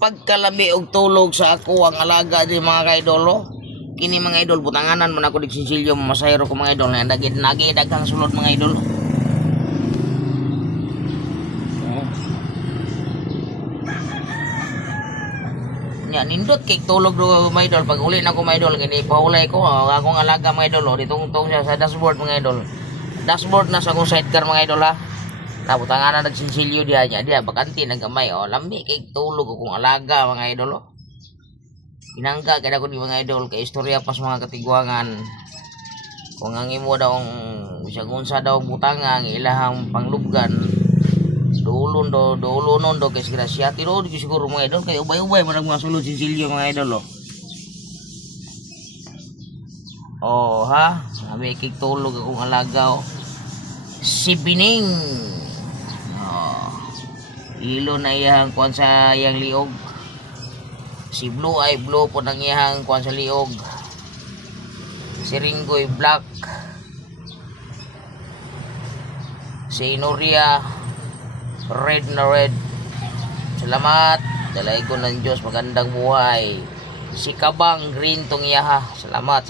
pagkalabi og tulog sa ako ang alaga di mga kaidolo. Kini mga idol butanganan man ako di sinsilyo masayro ko mga idol na nagi daghang sulod mga idol. Nya nindot kay tulog do mga idol pag uli na ko mga idol kini paulay ko akong alaga mga idol ditungtong siya sa dashboard mga idol. Dashboard na sa akong sidecar mga idol ha. Nabutanganan nagsinsilyo diha dia bakanti naggamay lambi kay tulog akong alaga mga idol. Pinangga kada ko di mga idol kay istorya pas mga katigwangan kung ang imo daw bisag unsa daw butanga ang ilahang panglubgan dulunon do kay grasya tiro di siguro mga idol kay ubay-ubay man mga sulod sinsilyo mga idol ha kami kay tulog akong alaga si Bining ilo na iyang kuan sa iyang liog. Si Blue ay blue po nang iyang kuan sa liog. Si Ringoy black. Si Inoria red na red. Salamat. Dalay ko ng Diyos magandang buhay. Si Kabang green tong iyaha. Salamat.